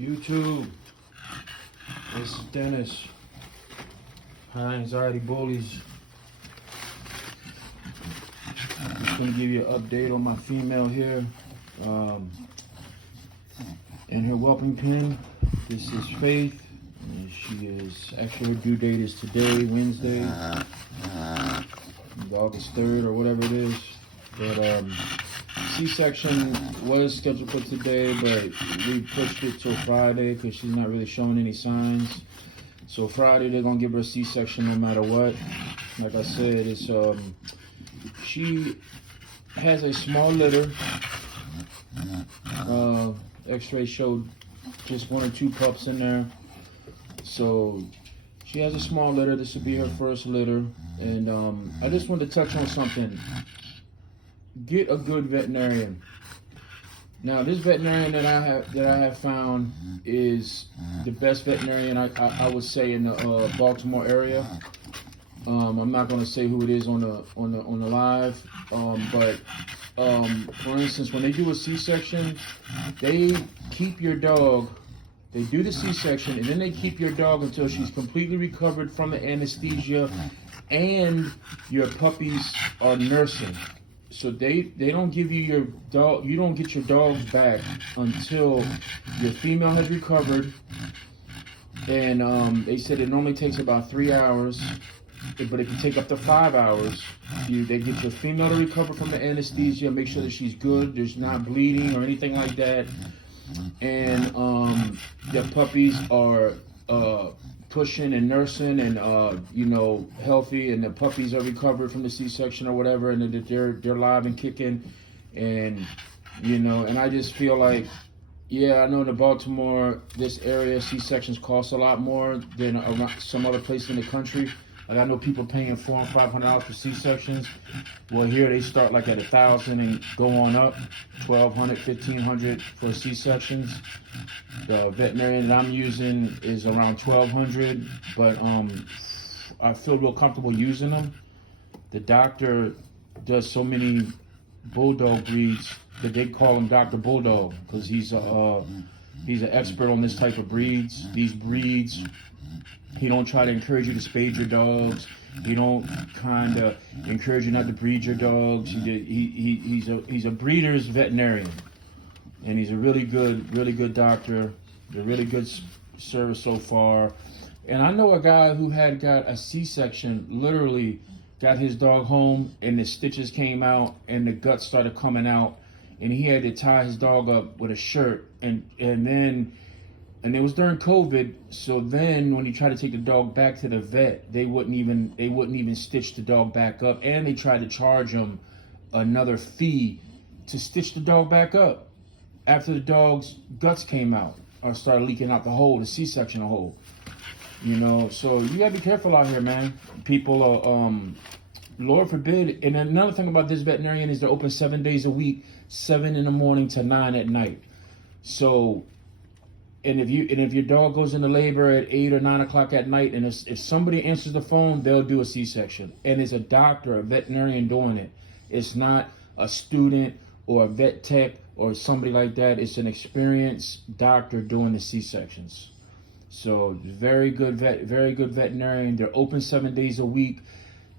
YouTube, this is Dennis. High anxiety bullies. Just gonna give you an update on my female here. In her whelping pen, this is Faith. And she is, actually her due date is today, Wednesday, August 3rd or whatever it is. But C-section was scheduled for today, but we pushed it till Friday because she's not really showing any signs. So Friday they're gonna give her a C-section no matter what. Like I said, it's she has a small litter. X-ray showed just 1 or 2 pups in there. So she has a small litter. This will be her first litter. And I just wanted to touch on something. Get a good veterinarian. Now, this veterinarian that I have found is the best veterinarian I would say in the Baltimore area. I'm not going to say who it is on the live, but for instance, when they do a C-section, they keep your dog. They do the C-section and then they keep your dog until she's completely recovered from the anesthesia, and your puppies are nursing. So they don't give you your dog. You don't get your dogs back until your female has recovered. And they said it normally takes about 3 hours, but it can take up to 5 hours. They get your female to recover from the anesthesia, make sure that she's good, there's not bleeding or anything like that. And the puppies are pushing and nursing and healthy, and the puppies are recovered from the C-section or whatever, and they're live and kicking. And and I just feel like, yeah, I know in the Baltimore, this area, C-sections cost a lot more than around some other place in the country. Like, I know people paying $400 and $500 for C-sections. Well, here they start like at $1,000 and go on up, $1,200, $1,500 for C-sections. The veterinarian that I'm using is around $1,200, but I feel real comfortable using them. The doctor does so many bulldog breeds that they call him Dr. Bulldog, because he's an expert on this type of breeds. These breeds, he don't try to encourage you to spade your dogs. He don't kind of encourage you not to breed your dogs. He's a breeder's veterinarian, and he's a really good doctor. A really good service so far. And I know a guy who had got a C-section, literally got his dog home, and the stitches came out and the guts started coming out, and he had to tie his dog up with a shirt, and it was during COVID. So then when he tried to take the dog back to the vet, they wouldn't even stitch the dog back up, and they tried to charge him another fee to stitch the dog back up after the dog's guts came out or started leaking out the C-section hole. So you gotta be careful out here, man. People are, Lord forbid. And another thing about this veterinarian is they're open 7 days a week, 7 in the morning to 9 at night. So, and if your dog goes into labor at 8 or 9 o'clock at night, and if somebody answers the phone, they'll do a C-section. And it's a doctor, a veterinarian doing it. It's not a student or a vet tech or somebody like that. It's an experienced doctor doing the C-sections. So very good veterinarian. They're open 7 days a week.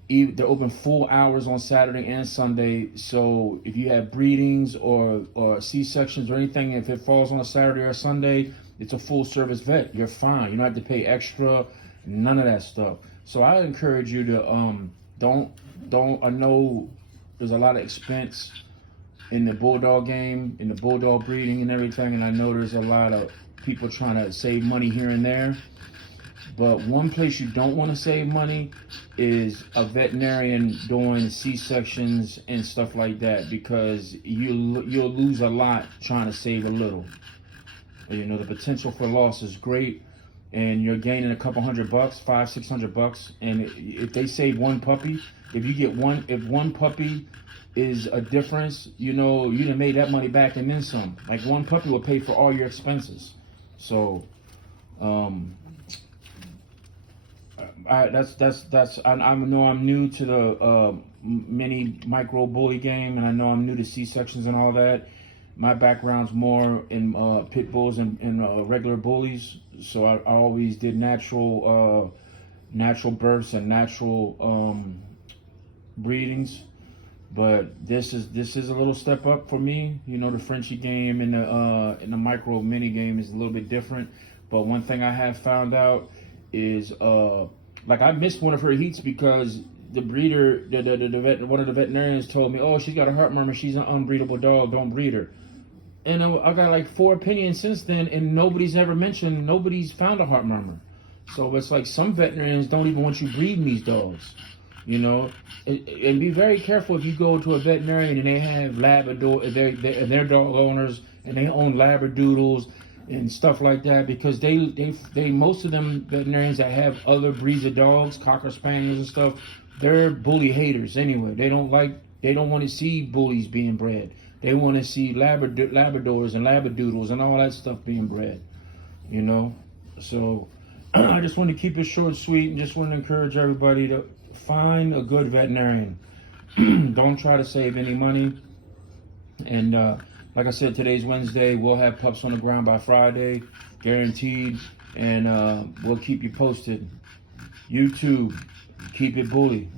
They're open full hours on Saturday and Sunday. So if you have breedings or C-sections or anything, if it falls on a Saturday or a Sunday, it's a full service vet. You're fine. You don't have to pay extra, none of that stuff. So I encourage you to I know there's a lot of expense in the bulldog game, in the bulldog breeding and everything, and I know there's a lot of people trying to save money here and there. But one place you don't want to save money is a veterinarian doing C-sections and stuff like that, because you'll lose a lot trying to save a little. The potential for loss is great, and you're gaining a couple $100, $500-600, and if they save one puppy, if one puppy is a difference, you done made that money back and then some. Like, one puppy will pay for all your expenses. So, I know I'm new to the mini micro bully game, and I know I'm new to C-sections and all that. my background's more in pit bulls and regular bullies, so I always did natural births and natural breedings. But this is a little step up for me. You know, the Frenchie game and the micro mini game is a little bit different. But one thing I have found out is like I missed one of her heats because the breeder, one of the veterinarians told me, oh, she's got a heart murmur, she's an unbreedable dog, don't breed her. And I got like 4 opinions since then, and nobody's found a heart murmur. So it's like some veterinarians don't even want you breeding these dogs. You know, and be very careful if you go to a veterinarian and they have Labrador, they're dog owners and they own Labradoodles and stuff like that, because they most of them veterinarians that have other breeds of dogs, Cocker Spaniels and stuff, they're bully haters anyway. They don't want to see bullies being bred. They want to see Labradors and Labradoodles and all that stuff being bred. You know, so I just want to keep it short, sweet, and just want to encourage everybody to find a good veterinarian. Don't try to save any money. And like I said, today's Wednesday. We'll have pups on the ground by Friday, guaranteed. And we'll keep you posted. YouTube, keep it bully.